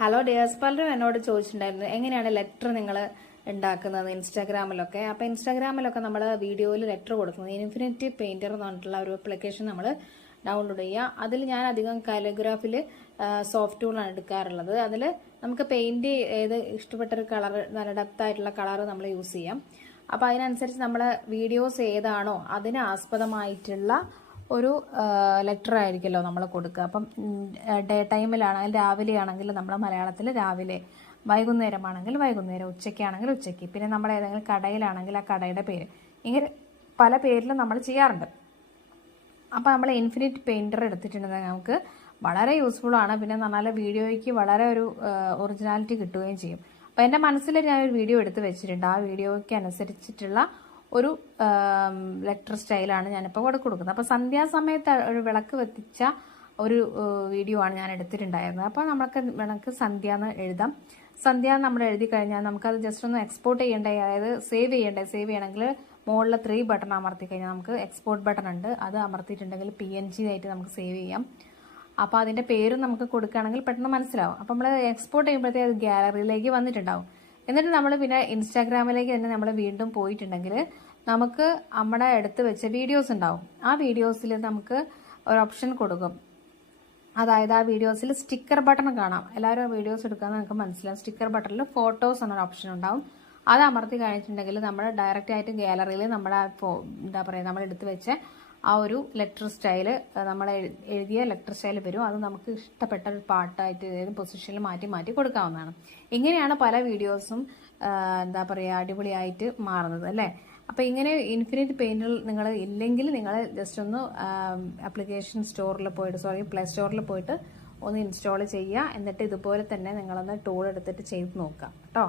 Hello dears, പലരും എന്നോട് ചോദിച്ചിട്ടുണ്ടായിരുന്നു എങ്ങനെയാണ് ലെറ്റർ നിങ്ങൾ ഉണ്ടാക്കുന്നത് ഇൻസ്റ്റാഗ്രാമിലൊക്കെ. അപ്പോൾ ഇൻസ്റ്റാഗ്രാമിലൊക്കെ നമ്മൾ വീഡിയോയിൽ ലെറ്റർ കൊടുക്കുന്നത് ഇൻഫിനിറ്റി പെയിന്റർ എന്ന് പറഞ്ഞിട്ടുള്ള ഒരു ആപ്ലിക്കേഷൻ നമ്മൾ ഡൗൺലോഡ് ചെയ്യുക. അതിൽ ഞാൻ അധികം കാലിഗ്രാഫിൽ സോഫ്റ്റ് ടൂളാണ് എടുക്കാറുള്ളത്. അതിൽ നമുക്ക് പെയിന്റ് ഏത് ഇഷ്ടപ്പെട്ട ഒരു കളർ, നല്ല ഡെപ്ത് ആയിട്ടുള്ള കളർ നമ്മൾ യൂസ് ചെയ്യാം. അപ്പോൾ അതിനനുസരിച്ച് നമ്മൾ വീഡിയോസ് ഏതാണോ അതിന് ആസ്പദമായിട്ടുള്ള ഒരു ലെറ്റർ ആയിരിക്കുമല്ലോ നമ്മൾ കൊടുക്കുക. അപ്പം ഡേ ടൈമിലാണെങ്കിൽ രാവിലെ ആണെങ്കിൽ നമ്മൾ മലയാളത്തിൽ രാവിലെ, വൈകുന്നേരമാണെങ്കിൽ വൈകുന്നേരം, ഉച്ചയ്ക്കാണെങ്കിൽ ഉച്ചയ്ക്ക്, പിന്നെ നമ്മൾ ഏതെങ്കിലും കടയിലാണെങ്കിൽ ആ കടയുടെ പേര്, ഇങ്ങനെ പല പേരിലും നമ്മൾ ചെയ്യാറുണ്ട്. അപ്പോൾ നമ്മൾ ഇൻഫിനിറ്റ് പെയിൻറ്റർ എടുത്തിട്ടുണ്ടെങ്കിൽ നമുക്ക് വളരെ യൂസ്ഫുൾ ആണ്. പിന്നെ എന്ന് പറഞ്ഞാൽ വീഡിയോയ്ക്ക് വളരെ ഒരു ഒറിജിനാലിറ്റി കിട്ടുകയും ചെയ്യും. അപ്പോൾ എൻ്റെ മനസ്സിൽ ഞാനൊരു വീഡിയോ എടുത്ത് വെച്ചിട്ടുണ്ട്. ആ വീഡിയോയ്ക്ക് അനുസരിച്ചിട്ടുള്ള ഒരു ലെറ്റർ സ്റ്റൈലാണ് ഞാനിപ്പോൾ കൊടുക്കുന്നത്. അപ്പോൾ സന്ധ്യാസമയത്ത് ഒരു വിളക്ക് കത്തിച്ച ഒരു വീഡിയോ ആണ് ഞാൻ എടുത്തിട്ടുണ്ടായിരുന്നത്. അപ്പോൾ നമുക്ക് സന്ധ്യ എന്ന് എഴുതാം. സന്ധ്യ നമ്മൾ എഴുതി കഴിഞ്ഞാൽ നമുക്കത് ജസ്റ്റ് ഒന്ന് എക്സ്പോർട്ട് ചെയ്യേണ്ടേ, അതായത് സേവ് ചെയ്യണമെങ്കിൽ മുകളിൽ 3 ബട്ടൺ അമർത്തി കഴിഞ്ഞാൽ നമുക്ക് എക്സ്പോർട്ട് ബട്ടൺ ഉണ്ട്. അത് അമർത്തിയിട്ടുണ്ടെങ്കിൽ PNG ആയിട്ട് നമുക്ക് സേവ് ചെയ്യാം. അപ്പോൾ അതിൻ്റെ പേരും നമുക്ക് കൊടുക്കുകയാണെങ്കിൽ പെട്ടെന്ന് മനസ്സിലാവും. അപ്പോൾ നമ്മൾ എക്സ്പോർട്ട് ചെയ്യുമ്പോഴത്തേക്ക് അത് ഗാലറിയിലേക്ക് വന്നിട്ടുണ്ടാവും. എന്നിട്ട് നമ്മൾ പിന്നെ ഇൻസ്റ്റാഗ്രാമിലേക്ക് തന്നെ നമ്മൾ വീണ്ടും പോയിട്ടുണ്ടെങ്കിൽ നമുക്ക് നമ്മുടെ എടുത്ത് വെച്ച വീഡിയോസ് ഉണ്ടാവും. ആ വീഡിയോസിൽ നമുക്ക് ഒരു ഓപ്ഷൻ കൊടുക്കും. അതായത് ആ വീഡിയോസിൽ സ്റ്റിക്കർ ബട്ടൺ കാണാം. എല്ലാവരും വീഡിയോസ് എടുക്കാമെന്ന് നമുക്ക് മനസ്സിലാവും. സ്റ്റിക്കർ ബട്ടണിൽ ഫോട്ടോസ് എന്നൊരു ഓപ്ഷൻ ഉണ്ടാവും. അത് അമർത്തി കഴിഞ്ഞിട്ടുണ്ടെങ്കിൽ നമ്മൾ ഡയറക്റ്റ് ആയിട്ട് ഗാലറിയിൽ നമ്മുടെ എന്താ പറയുക, നമ്മൾ എടുത്ത് വെച്ച ആ ഒരു ലെറ്റർ സ്റ്റൈല്, നമ്മൾ എഴുതിയ ലെറ്റർ സ്റ്റൈൽ വരും. അത് നമുക്ക് ഇഷ്ടപ്പെട്ട ഒരു പാട്ടായിട്ട് ഏത് പൊസിഷനിൽ മാറ്റി മാറ്റി കൊടുക്കാവുന്നതാണ്. ഇങ്ങനെയാണ് പല വീഡിയോസും എന്താ പറയുക അടിപൊളിയായിട്ട് മാറുന്നത് അല്ലേ. അപ്പോൾ ഇങ്ങനെ ഇൻഫിനിറ്റ് പെയിന്റിൽ നിങ്ങൾ ഇല്ലെങ്കിൽ നിങ്ങൾ ജസ്റ്റ് ഒന്ന് ആപ്ലിക്കേഷൻ സ്റ്റോറിൽ പോയിട്ട് പ്ലേ സ്റ്റോറിൽ പോയിട്ട് ഒന്ന് ഇൻസ്റ്റാൾ ചെയ്യുക. എന്നിട്ട് ഇതുപോലെ തന്നെ നിങ്ങളൊന്ന് ടൂൾ എടുത്തിട്ട് ചെയ്ത് നോക്കുക കേട്ടോ.